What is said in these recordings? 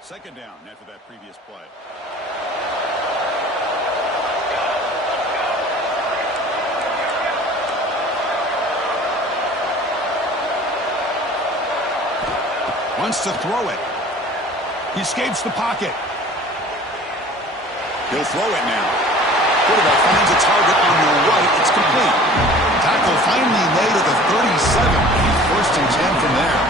Second down after that previous play. Wants to throw it. He escapes the pocket. He'll throw it now. Quarterback finds a target on the right. It's complete. Tackle finally made at the 37. First and 10 from there.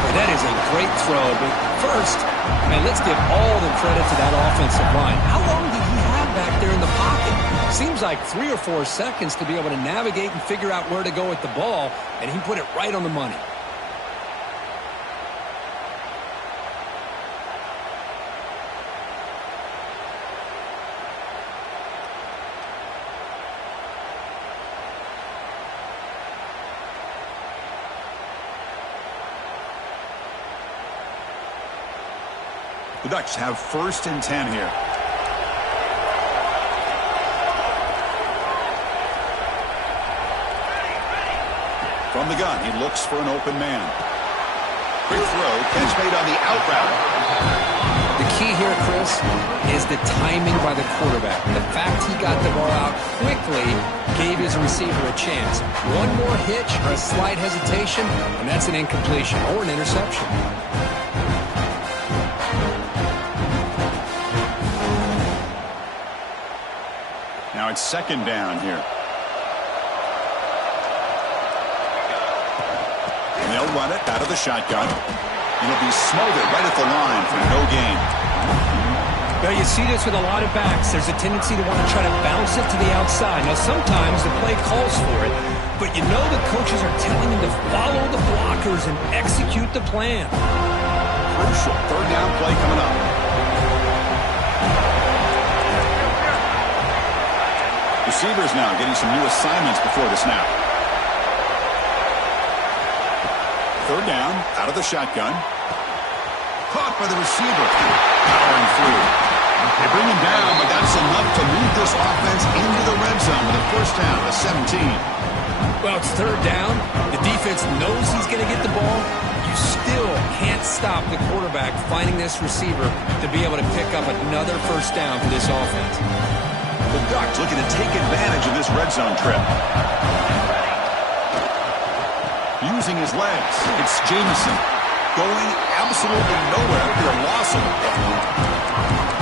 Well, that is a great throw. But first, man, let's give all the credit to that offensive line. How long did he have back there in the pocket? Seems like 3 or 4 seconds to be able to navigate and figure out where to go with the ball, and he put it right on the money. The Ducks have first and 10 here. From the gun, he looks for an open man. Quick throw, catch made on the out route. The key here, Chris, is the timing by the quarterback. The fact he got the ball out quickly gave his receiver a chance. One more hitch or a slight hesitation, and that's an incompletion or an interception. Now it's second down here. And they'll run it out of the shotgun. It'll be smothered right at the line for no gain. Now you see this with a lot of backs. There's a tendency to want to try to bounce it to the outside. Now sometimes the play calls for it, but you know the coaches are telling him to follow the blockers and execute the plan. Crucial third down play coming up. Receivers now getting some new assignments before the snap. Third down, out of the shotgun. Caught by the receiver. Powering through. They bring him down, but that's enough to move this offense into the red zone with a first down to 17. Well, it's third down. The defense knows he's going to get the ball. You still can't stop the quarterback finding this receiver to be able to pick up another first down for this offense. The Ducks looking to take advantage of this red zone trip. Using his legs, it's Jamison going absolutely nowhere for a loss of the ball.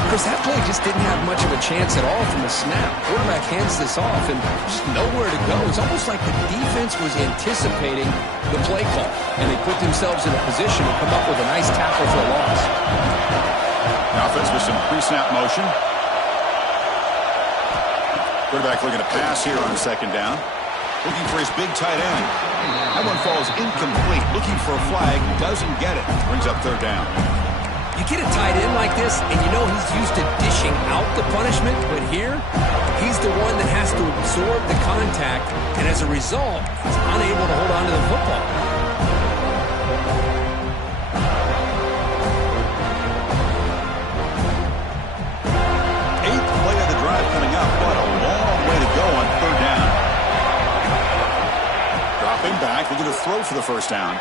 Chris, that play just didn't have much of a chance at all from the snap. Quarterback hands this off and just nowhere to go. It's almost like the defense was anticipating the play call, and they put themselves in a position to come up with a nice tackle for a loss. The offense with some pre-snap motion. Quarterback looking to pass here on second down. Looking for his big tight end. That one falls incomplete. Looking for a flag. Doesn't get it. Brings up third down. You get a tight end like this, and you know he's used to dishing out the punishment, but here, he's the one that has to absorb the contact, and as a result, he's unable to hold on to the football. Eighth play of the drive coming up, but a long way to go on third down. Dropping back, looking to throw for the first down.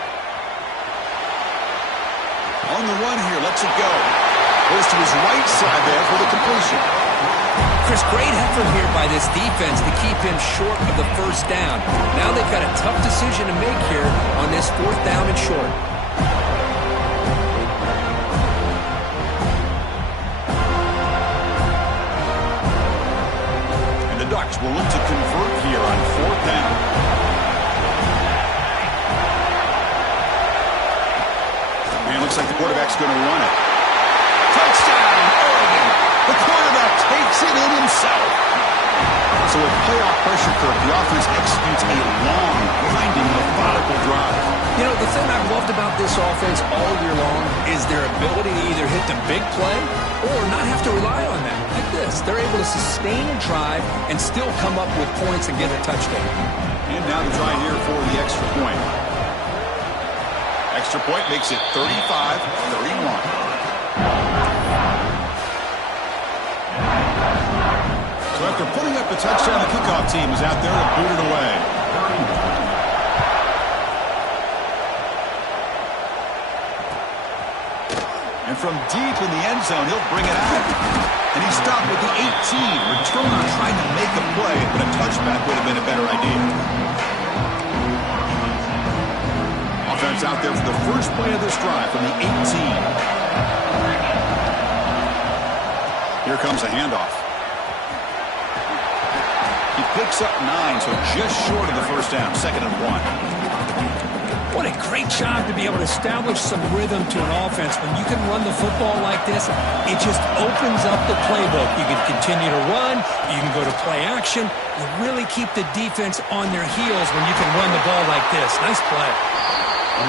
On the run here, lets it go. Goes to his right side there for the completion. Chris, great effort here by this defense to keep him short of the first down. Now they've got a tough decision to make here on this fourth down and short. And the Ducks will look to convert here on fourth down. And looks like the quarterback's going to run it. Touchdown, Oregon! The quarterback takes it in himself. So with playoff pressure curve, the offense executes a long, grinding, methodical drive. You know, the thing I've loved about this offense all year long is their ability to either hit the big play or not have to rely on that. Like this, they're able to sustain a drive and still come up with points and get a touchdown. And now to try here for the extra point. Extra point makes it 35-31. So after putting up a touchdown, the kickoff team is out there to boot it away. And from deep in the end zone, he'll bring it out. And he stopped with the 18. Returner trying to make a play, but a touchback would have been a better idea. Offense out there for the first play of this drive from the 18. Here comes a handoff. He picks up 9, so just short of the first down, 2nd and 1. What a great job to be able to establish some rhythm to an offense. When you can run the football like this, it just opens up the playbook. You can continue to run. You can go to play action. You really keep the defense on their heels when you can run the ball like this. Nice play.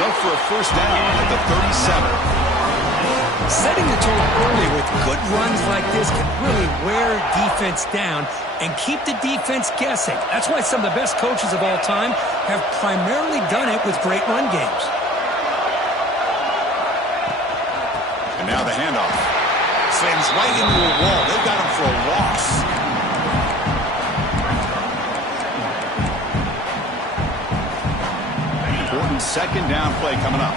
Enough for a first down at the 37. Setting the tone early with good runs like this can really wear defense down and keep the defense guessing. That's why some of the best coaches of all time have primarily done it with great run games. And now the handoff. Slams right into a wall. They've got him for a loss. Important 2nd down play coming up.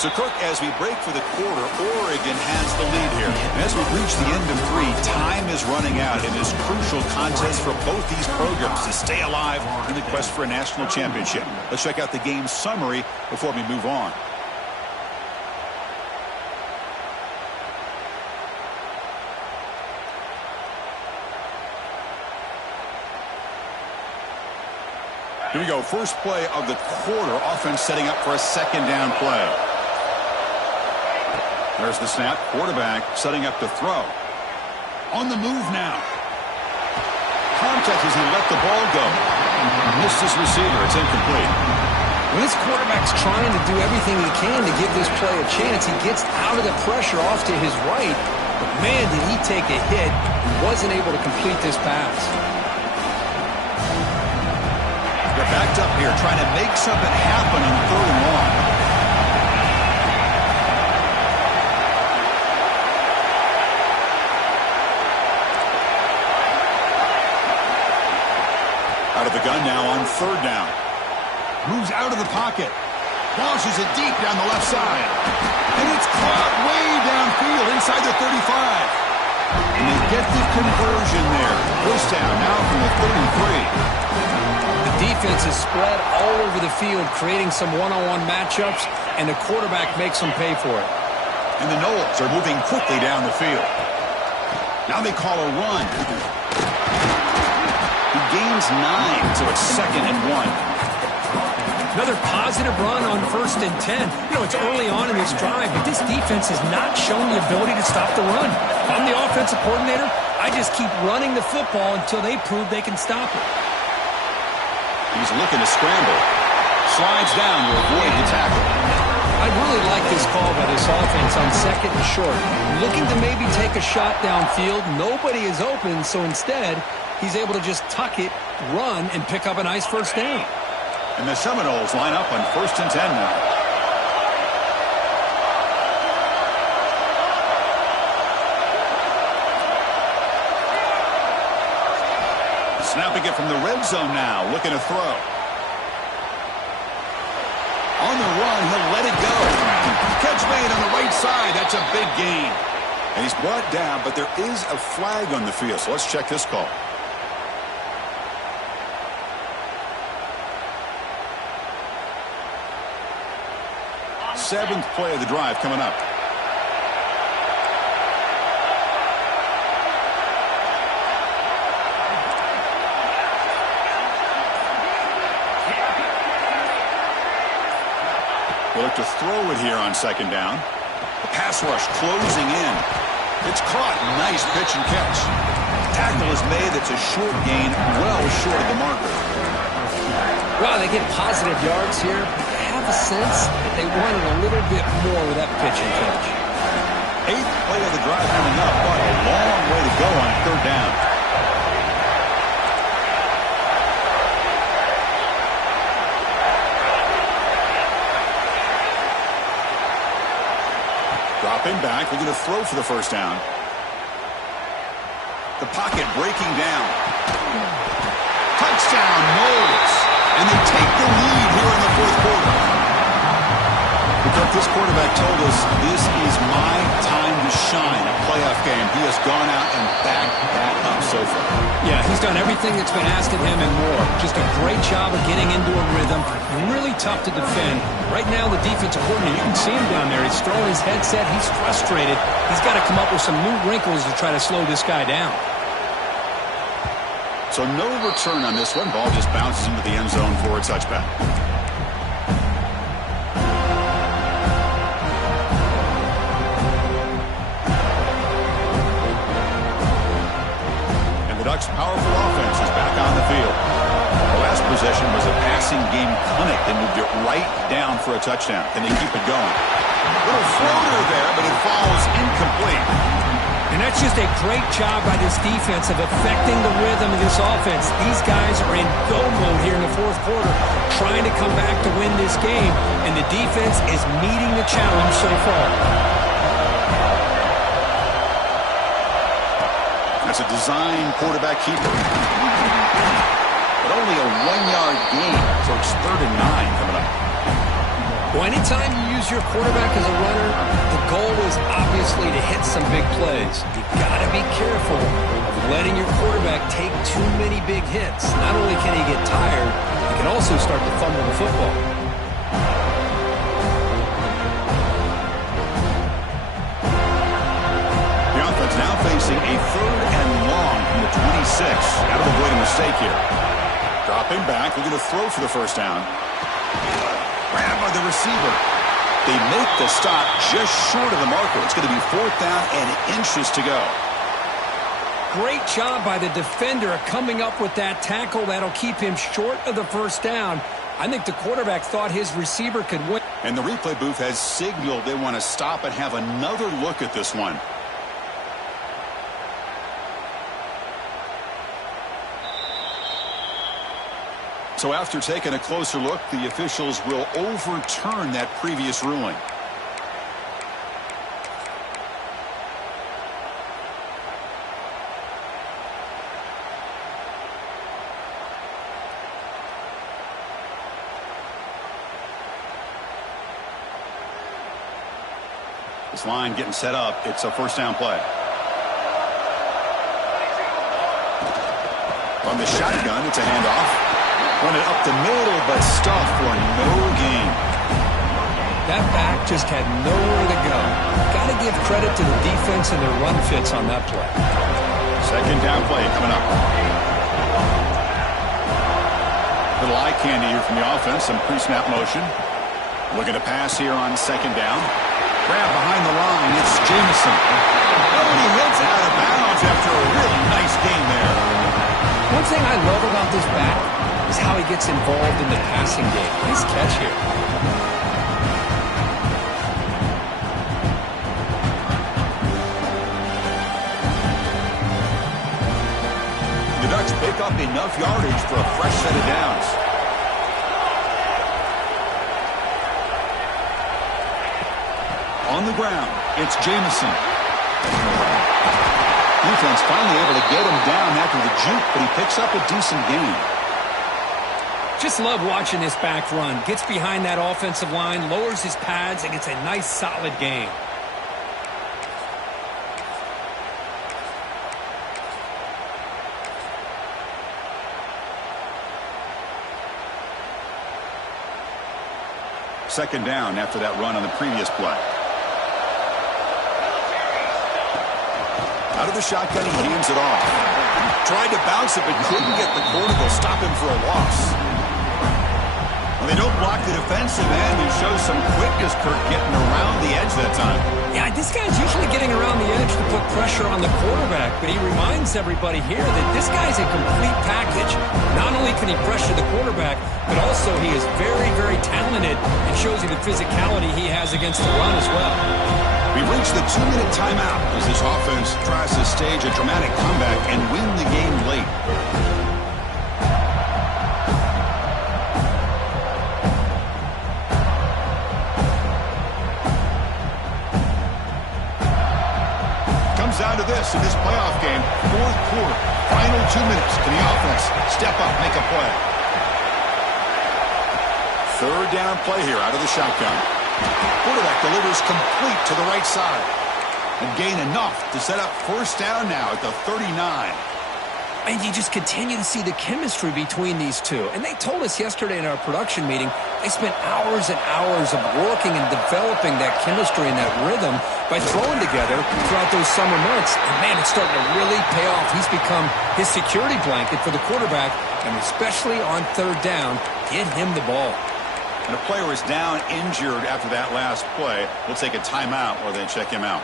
So, Kirk, as we break for the quarter, Oregon has the lead here. And as we reach the end of 3, time is running out in this crucial contest for both these programs to stay alive in the quest for a national championship. Let's check out the game summary before we move on. Here we go. First play of the quarter. Offense setting up for a 2nd down play. There's the snap. Quarterback setting up to throw. On the move now. Contact as he let the ball go. Missed his receiver. It's incomplete. When this quarterback's trying to do everything he can to give this play a chance, he gets out of the pressure off to his right. But, man, did he take a hit. He wasn't able to complete this pass. They're backed up here trying to make something happen on 3rd and long. Out of the gun now on 3rd down. Moves out of the pocket. Launches it deep down the left side. And it's caught way downfield inside the 35. And they get the conversion there. First down now from the 33. The defense is spread all over the field, creating some one-on-one matchups, and the quarterback makes them pay for it. And the Noles are moving quickly down the field. Now they call a run. He gains 9, so it's 2nd and 1. Another positive run on 1st and 10. You know, it's early on in this drive, but this defense has not shown the ability to stop the run. If I'm the offensive coordinator, I just keep running the football until they prove they can stop it. He's looking to scramble. Slides down to avoid the tackle. I really like this call by this offense on 2nd and short. Looking to maybe take a shot downfield. Nobody is open, so instead, he's able to just tuck it, run, and pick up a nice first down. And the Seminoles line up on 1st and 10 now. Snapping it from the red zone now, looking to throw. On the run, he'll let it go. Catch made on the right side. That's a big gain. And he's brought down, but there is a flag on the field, so let's check this call. Seventh play of the drive coming up. They look to throw it here on 2nd down. The pass rush closing in. It's caught. Nice pitch and catch. Tackle is made. It's a short gain, well short of the marker. Well, they get positive yards here. I have a sense that they wanted a little bit more with that pitch and catch. 8th play of the drive coming up, but a long way to go on 3rd down. Dropping back, looking to throw for the first down. The pocket breaking down. Touchdown, Noles. And they take the Look, this quarterback told us this is my time to shine. A playoff game. He has gone out and backed that up so far. Yeah, he's done everything that's been asked of him and more. Just a great job of getting into a rhythm. Really tough to defend. Right now, the defensive coordinator, you can see him down there. He's throwing his headset. He's frustrated. He's got to come up with some new wrinkles to try to slow this guy down. So no return on this one. Ball just bounces into the end zone for a touchback. The Ducks' powerful offense is back on the field. The last possession was a passing game clinic. They moved it right down for a touchdown. Can they keep it going? Little floater there, but it falls incomplete. And that's just a great job by this defense of affecting the rhythm of this offense. These guys are in go mode here in the fourth quarter, trying to come back to win this game, and the defense is meeting the challenge so far. That's a design quarterback keeper. But only a 1-yard gain, so it's 3rd and 9 coming up. Well, anytime you use your quarterback as a runner, the goal is obviously to hit some big plays. You've got to be careful of letting your quarterback take too many big hits. Not only can he get tired, he can also start to fumble the football. Now facing a 3rd and long from the 26. Got to avoid a mistake here. Dropping back, looking to throw for the first down. Grabbed by the receiver. They make the stop just short of the marker. It's going to be 4th down and inches to go. Great job by the defender coming up with that tackle that'll keep him short of the first down. I think the quarterback thought his receiver could win. And the replay booth has signaled they want to stop and have another look at this one. So after taking a closer look, the officials will overturn that previous ruling. This line getting set up. It's a first down play. On the shotgun, it's a handoff. Run it up the middle, but stuffed for no gain. That back just had nowhere to go. Got to give credit to the defense and their run fits on that play. Second down play coming up. Little eye candy here from the offense. Some pre-snap motion. Looking to pass here on second down. Grab behind the line. It's Jameson. Oh, and he hits out of bounds after a really nice game there. One thing I love about this back is how he gets involved in the passing game. Nice catch here. The Ducks pick up enough yardage for a fresh set of downs. On the ground, it's Jameson. Defense finally able to get him down after the juke, but he picks up a decent gain. Just love watching this back run. Gets behind that offensive line, lowers his pads, and gets a nice solid gain. Second down after that run on the previous play. Out of the shotgun, he hands it off. Tried to bounce it, but couldn't get the corner to stop him for a loss. Well, they don't block the defensive end, who shows some quickness, Kirk, getting around the edge that time. Yeah, this guy's usually getting around the edge to put pressure on the quarterback, but he reminds everybody here that this guy's a complete package. Not only can he pressure the quarterback, but also he is very, very talented and shows you the physicality he has against the run as well. We've reached the 2-minute timeout as this offense tries to stage a dramatic comeback and win the game late. Comes down to this in this playoff game, fourth quarter, final 2 minutes. Can the offense step up, make a play? Third down play here out of the shotgun. Quarterback delivers complete to the right side. And gain enough to set up first down now at the 39. And you just continue to see the chemistry between these two. And they told us yesterday in our production meeting, they spent hours and hours of working and developing that chemistry and that rhythm by throwing together throughout those summer months. And, man, it's starting to really pay off. He's become his security blanket for the quarterback, and especially on third down, get him the ball. And a player is down injured after that last play. We'll take a timeout or then check him out.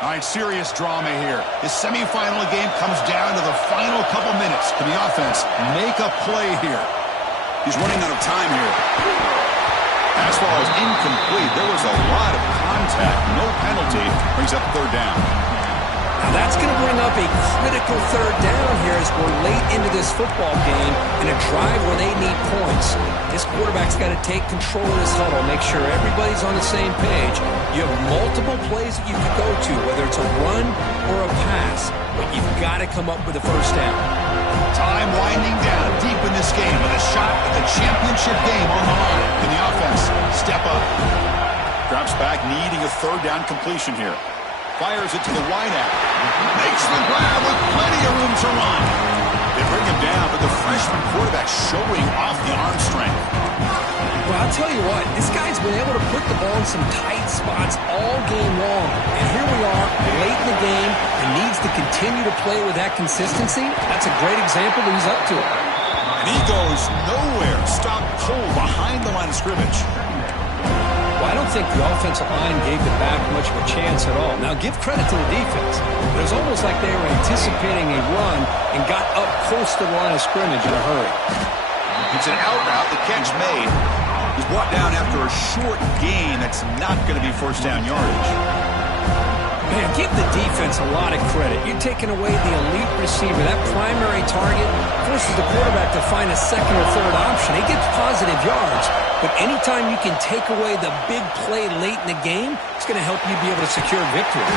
All right, serious drama here. This semifinal game comes down to the final couple minutes. Can the offense make a play here? He's running out of time here. Pass ball is incomplete. There was a lot of contact. No penalty. Brings up third down. Now that's going to bring up a critical third down here as we're late into this football game in a drive where they need points. This quarterback's got to take control of this huddle, make sure everybody's on the same page. You have multiple plays that you can go to, whether it's a run or a pass, but you've got to come up with a first down. Time winding down deep in this game with a shot at the championship game on the line. Can the offense step up? Drops back, needing a third down completion here. Fires it to the wideout. Makes the grab with plenty of room to run. They bring him down, but the freshman quarterback showing off the arm strength. Well, I'll tell you what, this guy's been able to put the ball in some tight spots all game long. And here we are, late in the game, and needs to continue to play with that consistency. That's a great example that he's up to it. And he goes nowhere. Stop pull behind the line of scrimmage. Well, I don't think the offensive line gave the back much of a chance at all. Now, give credit to the defense. It was almost like they were anticipating a run and got up close to the line of scrimmage in a hurry. It's an out route. The catch made. He's brought down after a short gain. That's not going to be first down yardage. Man, give the defense a lot of credit. You're taking away the elite receiver. That primary target forces the quarterback to find a second or third option. He gets positive yards, but anytime you can take away the big play late in the game, it's going to help you be able to secure victory.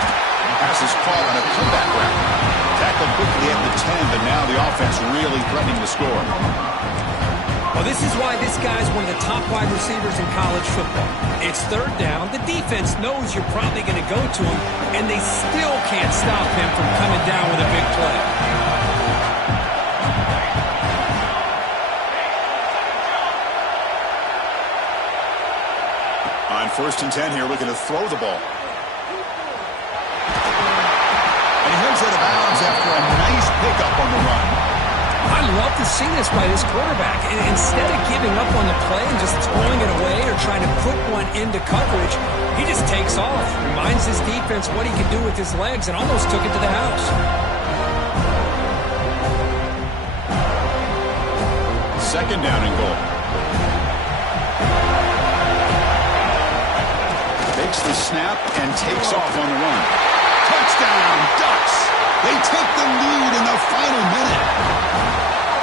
Pass is caught on a comeback route. Tackled quickly at the 10, but now the offense really threatening to score. Well, this is why this guy's one of the top wide receivers in college football. It's third down. The defense knows you're probably going to go to him, and they still can't stop him from coming down with a big play. On 1st and 10 here, looking to throw the ball. And he heads out of bounds after a nice pickup on the run. I love to see this by this quarterback. And instead of giving up on the play and just throwing it away or trying to put one into coverage, he just takes off, reminds his defense what he can do with his legs, and almost took it to the house. Second down and goal. Makes the snap and takes off on the run. Touchdown, Ducks! They take the lead in the final minute.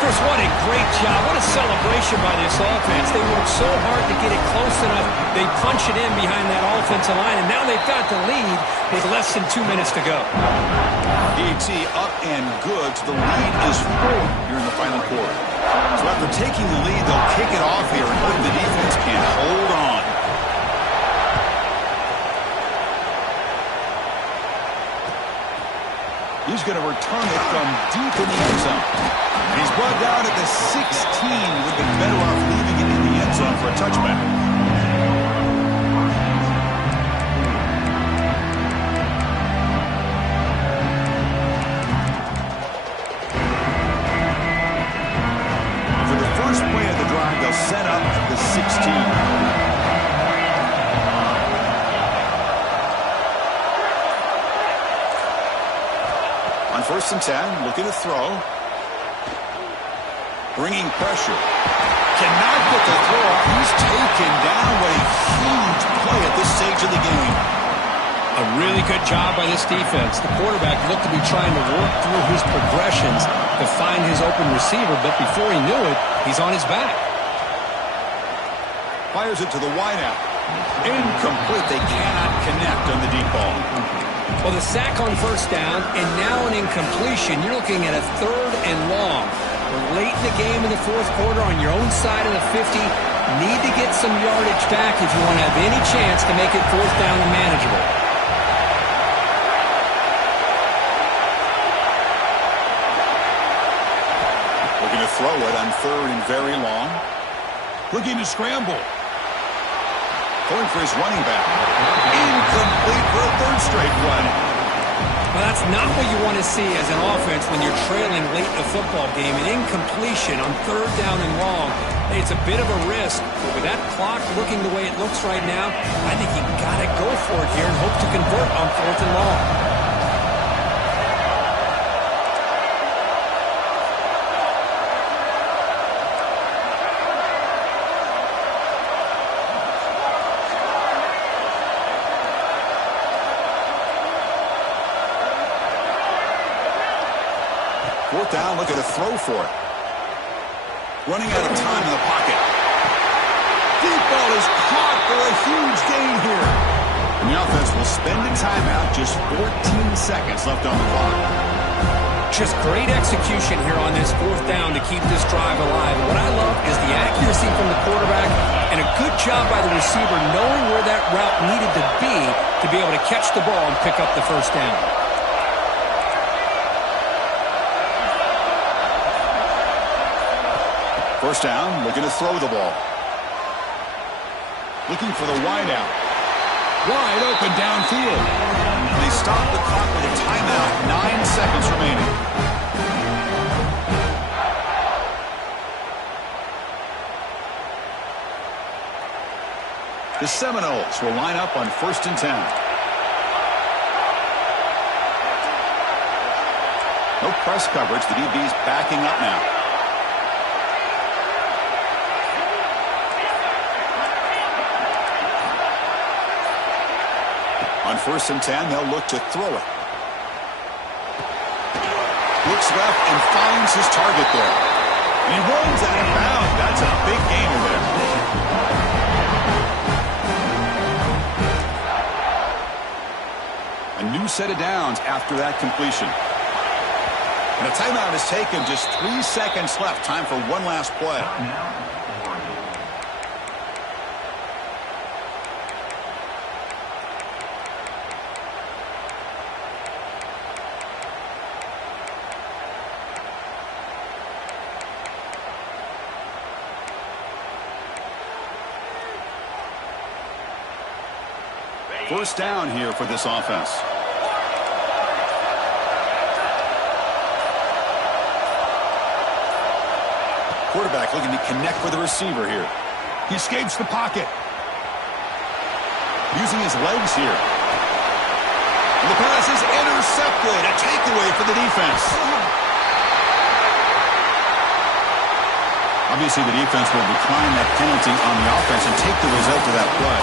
Chris, what a great job. What a celebration by this offense. They worked so hard to get it close enough. They punch it in behind that offensive line, and now they've got the lead with less than 2 minutes to go. DT up and good. The lead is 4 here in the final quarter. So after taking the lead, they'll kick it off here and hope the defense can hold on. He's going to return it from deep in the end zone. And he's brought down at the 16. Would have been better off leaving it in the end zone for a touchback. For the first play of the drive, they'll set up at the 16. On 1st and 10, looking to throw. Bringing pressure. Cannot get the throw off. He's taken down. What a huge play at this stage of the game. A really good job by this defense. The quarterback looked to be trying to work through his progressions to find his open receiver, but before he knew it, he's on his back. Fires it to the wideout. Incomplete. They cannot connect on the deep ball. Well, the sack on first down, and now an incompletion. You're looking at a 3rd and long. We're late in the game in the 4th quarter on your own side of the 50. Need to get some yardage back if you want to have any chance to make it 4th down and manageable. Looking to throw it on 3rd and very long. Looking to scramble. Going for his running back. Incomplete for a 3rd straight play. Well, that's not what you want to see as an offense when you're trailing late in a football game. An incompletion on 3rd down and long. Hey, it's a bit of a risk, but with that clock looking the way it looks right now, I think you got to go for it here and hope to convert on 4th and long. Fourth down, look at a throw for it. Running out of time in the pocket. Deep ball is caught for a huge gain here. And the offense will spend a timeout, just 14 seconds left on the clock. Just great execution here on this 4th down to keep this drive alive. And what I love is the accuracy from the quarterback and a good job by the receiver knowing where that route needed to be able to catch the ball and pick up the 1st down. First down, looking to throw the ball. Looking for the wideout. Wide open downfield. And they stop the clock with a timeout. 9 seconds remaining. The Seminoles will line up on 1st and 10. No press coverage. The DB's backing up now. On 1st and 10, they'll look to throw it. Looks left and finds his target there. And he runs out of bounds. That's a big gainer there. A new set of downs after that completion. And a timeout is taken. Just 3 seconds left. Time for one last play. First down here for this offense. Quarterback looking to connect with the receiver here. He escapes the pocket. Using his legs here. And the pass is intercepted. A takeaway for the defense. Obviously, the defense will decline that penalty on the offense and take the result of that play.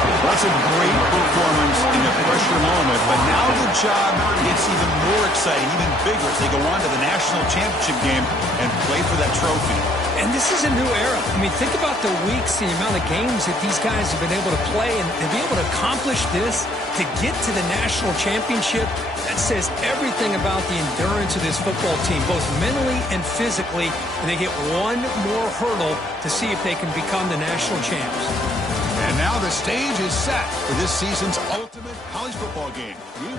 That's a great performance in a pressure moment, but now the job gets even more exciting, even bigger as they go on to the national championship game and play for that trophy. And this is a new era. I mean, think about the weeks, the amount of games that these guys have been able to play, and to be able to accomplish this, to get to the national championship, that says everything about the endurance of this football team, both mentally and physically, and they get one more hurdle to see if they can become the national champs. And now the stage is set for this season's ultimate college football game. We will